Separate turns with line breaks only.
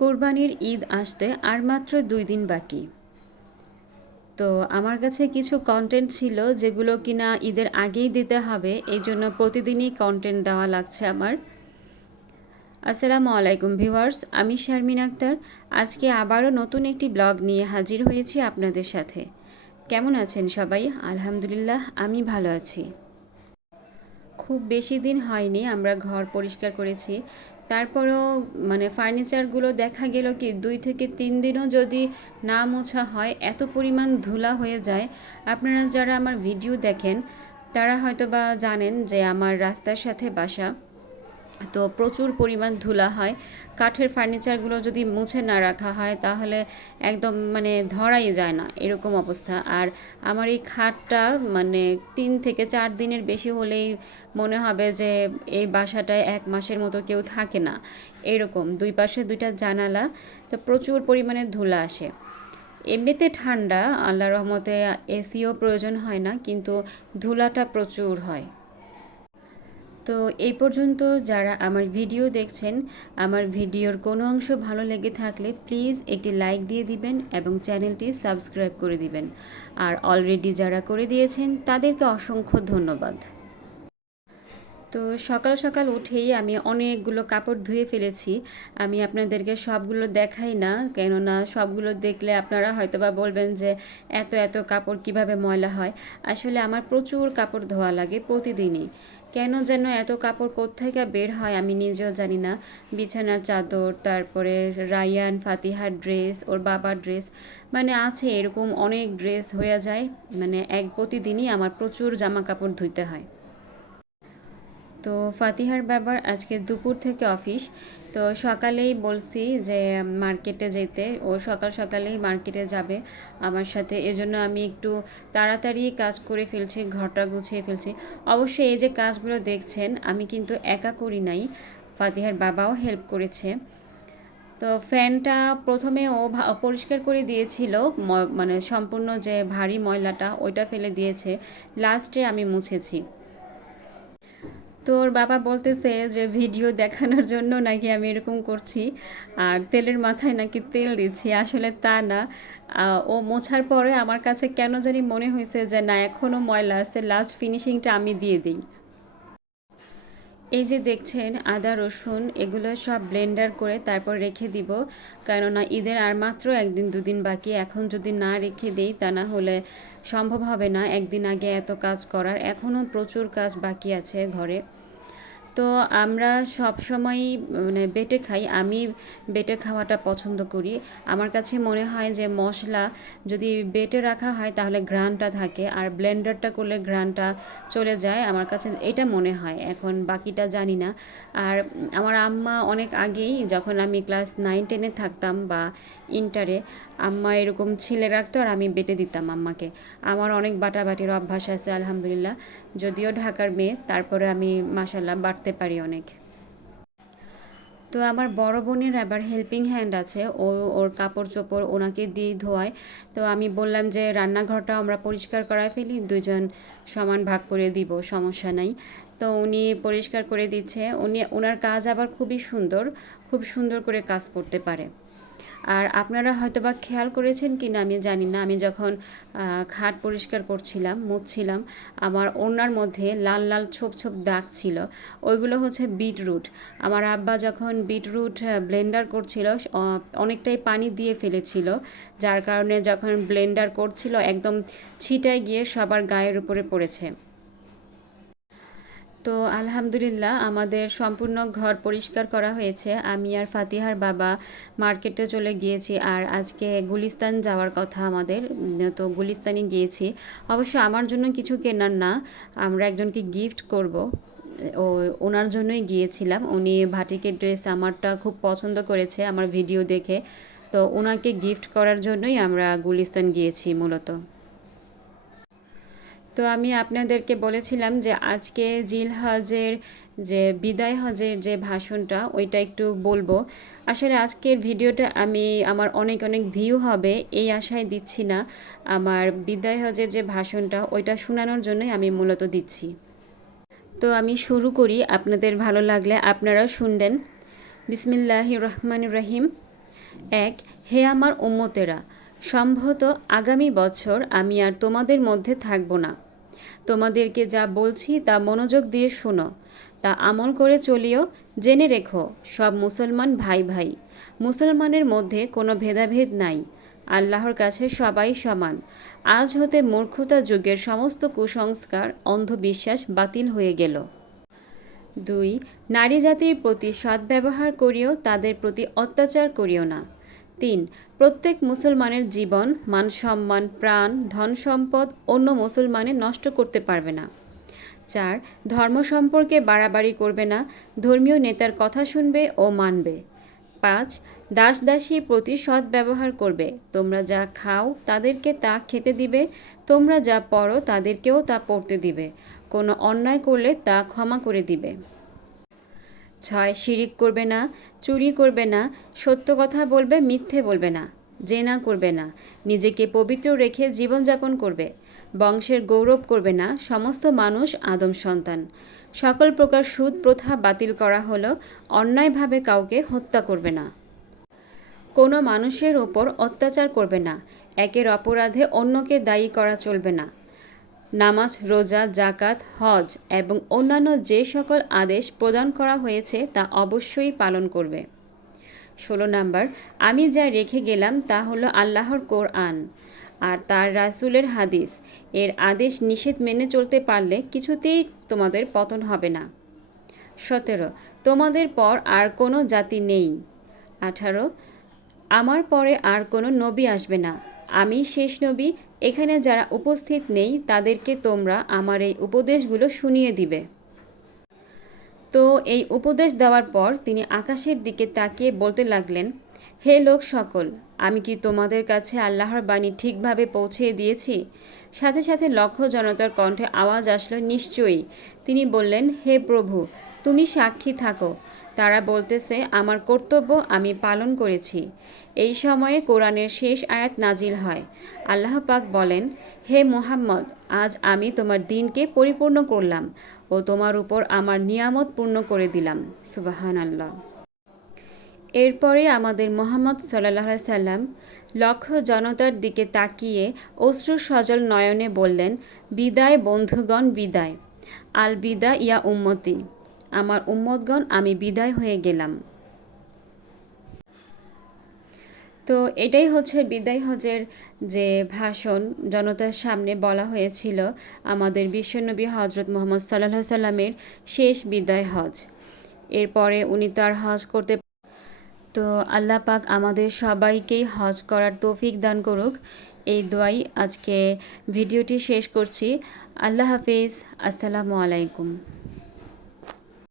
কোরবানির ঈদ আসতে আর মাত্র দুই দিন বাকি। তো আমার কাছে কিছু কন্টেন্ট ছিল যেগুলো কিনা ঈদের আগেই দিতে হবে, এই জন্য প্রতিদিনই কন্টেন্ট দেওয়া লাগছে আমার। আসসালামু আলাইকুম ভিউয়ার্স আমি শারমিন আক্তার। আজকে আবারও নতুন একটি ব্লগ নিয়ে হাজির হয়েছি আপনাদের সাথে। কেমন আছেন সবাই? আলহামদুলিল্লাহ, আমি ভালো আছি। খুব বেশি দিন হয়নি, আমরা ঘর পরিষ্কার করেছি। তারপরেও মানে ফার্নিচারগুলো দেখা গেল কি, দুই থেকে তিন দিনও যদি না মোছা হয়, এত পরিমাণ ধুলা হয়ে যায়। আপনারা যারা আমার ভিডিও দেখেন, তারা হয়তো বা জানেন যে আমার রাস্তার সাথে বাসা। তো প্রচুর পরিমাণ ধুলা হয়। কাঠের ফার্নিচারগুলো যদি মুছে না রাখা হয়, তাহলে একদম মানে ধরাই যায় না, এরকম অবস্থা। আর আমার এই খাটটা মানে তিন থেকে চার দিনের বেশি হলেই মনে হবে যে এই বাসাটায় এক মাসের মতো কেউ থাকে না, এরকম। দুই পাশে দুইটা জানালা, তো প্রচুর পরিমাণে ধুলা আসে। এমনিতে ঠান্ডা আল্লাহ রহমতে এসিও প্রয়োজন হয় না, কিন্তু ধুলাটা প্রচুর হয়। তো এই পর্যন্ত যারা আমার ভিডিও দেখছেন, আমার ভিডিওর কোনো অংশ ভালো লেগে থাকলে প্লিজ একটি লাইক দিয়ে দিবেন এবং চ্যানেলটি সাবস্ক্রাইব করে দিবেন। আর অলরেডি যারা করে দিয়েছেন, তাদেরকে অসংখ্য ধন্যবাদ। তো সকাল সকাল উঠেই আমি অনেকগুলো কাপড় ধুয়ে ফেলেছি। আমি আপনাদেরকে সবগুলো দেখাই না, কেননা সবগুলো দেখলে আপনারা হয়তো বা বলবেন যে এত এত কাপড় কীভাবে ময়লা হয়। আসলে আমার প্রচুর কাপড় ধোয়া লাগে প্রতিদিনই। কেন যেন এত কাপড় কোত্থেকে বের হয় আমি নিজেও জানি না। বিছানার চাদর, তারপরে রায়ান ফাতিহার ড্রেস, ওর বাবার ড্রেস মানে আছে এরকম অনেক ড্রেস হয়ে যায়। মানে এক প্রতিদিনই আমার প্রচুর জামা কাপড় ধুইতে হয়। তো ফাতিহার ব্যাপার আজকে দুপুর থেকে অফিস। তো সকালেই বলছি যে, মার্কেটে যেতে। ও সকাল সকালেই মার্কেটে যাবে আমার সাথে। এজন্য আমি একটু তাড়াতাড়ি কাজ করে ফেলছি, ঘরটা গুছিয়ে ফেলছি। অবশ্যই এই যে কাজগুলো দেখছেন, আমি কিন্তু একা করি নাই। ফাতিহার বাবাও হেল্প করেছে। তো ফ্যানটা প্রথমে ও পরিষ্কার করে দিয়েছিল মানে সম্পূর্ণ যে ভারী ময়লাটা, ওইটা ফেলে দিয়েছে। লাস্টে আমি মুছেছি। তোর বাবা বলতেছে যে ভিডিও দেখানোর জন্য নাকি আমি এরকম করছি, আর তেলের মাথায় নাকি তেল দিচ্ছি। আসলে তা না। ও মোছার পরে আমার কাছে কেন জানি মনে হয়েছে যে না এখনও ময়লা আছে লাস্ট ফিনিশিংটা আমি দিয়ে দিই। এই যে দেখছেন, আদা, রসুন, এগুলো সব ব্লেন্ডার করে তারপর রেখে দিব। কেননা ঈদের আর মাত্র একদিন, দুদিন বাকি। এখন যদি না রেখে দিই, তা না হলে সম্ভব হবে না। একদিন আগে এত কাজ করার। এখনও প্রচুর কাজ বাকি আছে ঘরে। তো আমরা সব সময়ই মানে বেটে খাই। আমি বেটে খাওয়াটা পছন্দ করি। আমার কাছে মনে হয় যে মশলা যদি বেটে রাখা হয় তাহলে গ্রানটা থাকে, আর ব্লেন্ডারটা করলে গ্রানটা চলে যায়। আমার কাছে এটা মনে হয়। এখন বাকিটা জানি না। আর আমার আম্মা অনেক আগেই, যখন আমি ক্লাস নাইন, টেনে থাকতাম বা ইন্টারে, আম্মা এরকম ছেলে রাখতো আর আমি বেটে দিতাম আম্মাকে। আমার অনেক বাটাবাটির অভ্যাস আছে, আলহামদুলিল্লাহ। যদিও ঢাকার মেয়ে, তারপরে আমি মাসাল্লাহ বাড়তে পারি অনেক। তো আমার বড় বোনের আবার হেল্পিং হ্যান্ড আছে, ও ওর কাপড় চোপড় ওনাকে দিয়ে ধোয়ায়। তো আমি বললাম যে, রান্নাঘরটা আমরা পরিষ্কার করায় ফেলি দুজন সমান ভাগ করে দিব, সমস্যা নাই। তো উনি পরিষ্কার করে দিচ্ছে। উনি, ওনার কাজ আবার খুবই সুন্দর, খুব সুন্দর করে কাজ করতে পারে। আর আপনারা হয়তো বা খেয়াল করেছেন কি না, আমি জানি না। আমি যখন খাট পরিষ্কার করছিলাম, মুছছিলাম, আমার ওনার মধ্যে লাল লাল ছোপ ছোপ দাগ ছিল। ওইগুলো হচ্ছে বিটরুট। আমার আব্বা যখন বিটরুট ব্লেন্ডার করছিল অনেকটাই পানি দিয়ে ফেলেছিল, যার কারণে যখন ব্লেন্ডার করছিল, একদম ছিটায় গিয়ে সবার গায়ের উপরে পড়েছে। তো আলহামদুলিল্লাহ, আমাদের সম্পূর্ণ ঘর পরিষ্কার করা হয়েছে। আমি আর ফাতিহার বাবা মার্কেটে চলে গিয়েছি আর আজকে গুলিস্তান যাওয়ার কথা আমাদের তো গুলিস্তানে গিয়েছি। অবশ্য আমার জন্য কিছু কেনার না, আমরা একজনকে গিফট করব। ও, ওনার জন্যই গিয়েছিলাম। উনি ভাটিকের ড্রেস আমারটা খুব পছন্দ করেছে, আমার ভিডিও দেখে। তো ওনাকে গিফট করার জন্যই আমরা গুলিস্তান গিয়েছি মূলত। তো আমি আপনাদেরকে বলেছিলাম যে আজকে জিল হজের যে বিদায় হজের যে ভাষণটা, ওইটা একটু বলব। আসলে আজকের ভিডিওটা আমি, আমার অনেক অনেক ভিউ হবে, এই আশায় দিচ্ছি না। আমার বিদায় হজের যে ভাষণটা, ওইটা শোনানোর জন্যই আমি মূলত দিচ্ছি। তো আমি শুরু করি, আপনাদের ভালো লাগলে আপনারাও শুনবেন। বিসমিল্লাহ রহমান রহিম। এক, হে আমার উম্মতেরা, সম্ভবত আগামী বছর আমি আর তোমাদের মধ্যে থাকব না। তোমাদেরকে যা বলছি তা মনোযোগ দিয়ে শোনো। তা আমল করে চলিও, জেনে রেখো, সব মুসলমান ভাই ভাই। মুসলমানের মধ্যে কোনো ভেদাভেদ নাই। আল্লাহর কাছে সবাই সমান। আজ হতে মূর্খতা যুগের সমস্ত কুসংস্কার, অন্ধবিশ্বাস বাতিল হয়ে গেল। দুই, নারী জাতির প্রতি সদ্ব্যবহার করিও, তাদের প্রতি অত্যাচার করিও না। তিন, প্রত্যেক মুসলমানের জীবন মান সম্মান, প্রাণ, ধন সম্পদ অন্য মুসলমানে নষ্ট করতে পারবে না। চার, ধর্ম সম্পর্কে বাড়াবাড়ি করবে না, ধর্মীয় নেতার কথা শুনবে ও মানবে। পাঁচ দাস দাসী প্রতি সৎ ব্যবহার করবে। তোমরা যা খাও তাদেরকে তা খেতে দিবে, তোমরা যা পড়ো তাদেরকেও তা পড়তে দিবে। কোনো অন্যায় করলে তা ক্ষমা করে দিবে। ছয় শিরিক করবে না, চুরি করবে না, সত্য কথা বলবে, মিথ্যে বলবে না, জেনা করবে না, নিজেকে পবিত্র রেখে জীবনযাপন করবে, বংশের গৌরব করবে না, সমস্ত মানুষ আদম সন্তান। সকল প্রকার সুদ, প্রথা বাতিল করা হলো, অন্যায়ভাবে কাউকে হত্যা করবে না। কোনো মানুষের ওপর অত্যাচার করবে না, একের অপরাধে অন্যকে দায়ী করা চলবে না। নামাজ, রোজা জাকাত হজ এবং অন্যান্য যে সকল আদেশ প্রদান করা হয়েছে তা অবশ্যই পালন করবে। ষোলো নাম্বার, আমি যা রেখে গেলাম তা হলো আল্লাহর কোরআন আর তার রাসুলের হাদিস। এর আদেশ নিষেধ মেনে চলতে পারলে কিছুতেই তোমাদের পতন হবে না। সতেরো, তোমাদের পর আর কোনো জাতি নেই। আঠারো, আমার পরে আর কোনো নবী আসবে না। আমি শেষ নবী এখানে যারা উপস্থিত নেই, তাদেরকে তোমরা আমার এই উপদেশগুলো শুনিয়ে দিবে। তো এই উপদেশ দেওয়ার পর তিনি আকাশের দিকে তাকিয়ে বলতে লাগলেন, হে লোক সকল, আমি কি তোমাদের কাছে আল্লাহর বাণী ঠিকভাবে পৌঁছে দিয়েছি? সাথে সাথে লক্ষ জনতার কণ্ঠে আওয়াজ আসলো, নিশ্চয়ই। তিনি বললেন, হে প্রভু তুমি সাক্ষী থাকো। তারা বলতেছে, আমার কর্তব্য আমি পালন করেছি। এই সময়ে কোরআনের শেষ আয়াত নাজিল হয়। আল্লাহ পাক বলেন, হে মোহাম্মদ, আজ আমি তোমার দিনকে পরিপূর্ণ করলাম ও তোমার উপর আমার নিয়ামত পূর্ণ করে দিলাম। সুবাহান আল্লাহ এরপরে আমাদের মোহাম্মদ সাল্লাহ সাল্লাম লক্ষ জনতার দিকে তাকিয়ে অশ্রু সজল নয়নে বললেন, বিদায় বন্ধুগণ, বিদায়। আল বিদা ইয়া উম্মতি। আমার উম্মতগণ, আমি বিদায় হয়ে গেলাম। তো এটাই হচ্ছে বিদায় হজের যে ভাষণ, জনতার সামনে বলা হয়েছিল আমাদের বিশ্বনবী হজরত মোহাম্মদ সাল্লাহ সাল্লামের শেষ বিদায় হজ। এরপরে উনি তার হজ করতে তো আল্লাহ পাক আমাদের সবাইকেই হজ করার তৌফিক দান করুক। এই দোয়াই আজকে ভিডিওটি শেষ করছি। আল্লাহ হাফিজ। আসসালামু আলাইকুম।